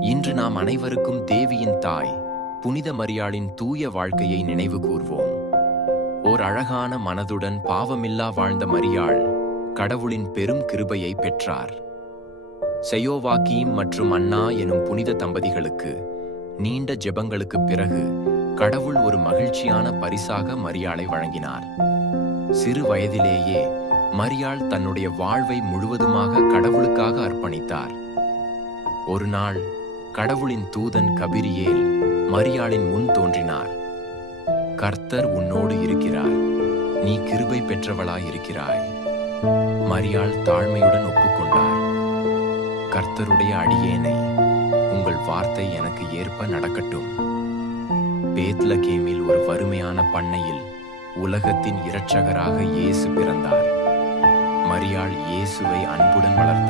இன்று நாம் அனைவருக்கும் தேவியின் தாய் புனித மரியாளின் தூய வாழ்க்கையை நினைவு கூர்வோம். ஓர் அழகான மனதுடன் பாவமில்லா வாழ்ந்த மரியாள் கடவுளின் பெரும் கிருபையை பெற்றார். செயோவாக்கீம் மற்றும் அண்ணா எனும் புனித தம்பதிகளுக்கு நீண்ட ஜெபங்களுக்குப் பிறகு கடவுள் ஒரு மகிழ்ச்சியான பரிசாக மரியாளை வழங்கினார். சிறு வயதிலேயே மரியாள் தன்னுடைய வாழ்வை முழுவதுமாக கடவுளுக்காக அர்ப்பணித்தார். ஒரு நாள் கடவுளின் தூதன் கபிரியேல் மரியாளின் முன் தோன்றினார். கர்த்தர் உன்னோடு இருக்கிறார். நீ கிருபை பெற்றவளாயிருக்கிறாய். மரியாள் தாழ்மையுடன் ஒப்புக்கொண்டார். கர்த்தருடைய அடியேனை உங்கள் வார்த்தை எனக்கு ஏற்ப நடக்கட்டும். பேத்லகேமில் ஒரு வறுமையான பண்ணையில் உலகத்தின் இரட்சகராக இயேசு பிறந்தார். மரியாள் இயேசுவை அன்புடன் வளர்த்தார்.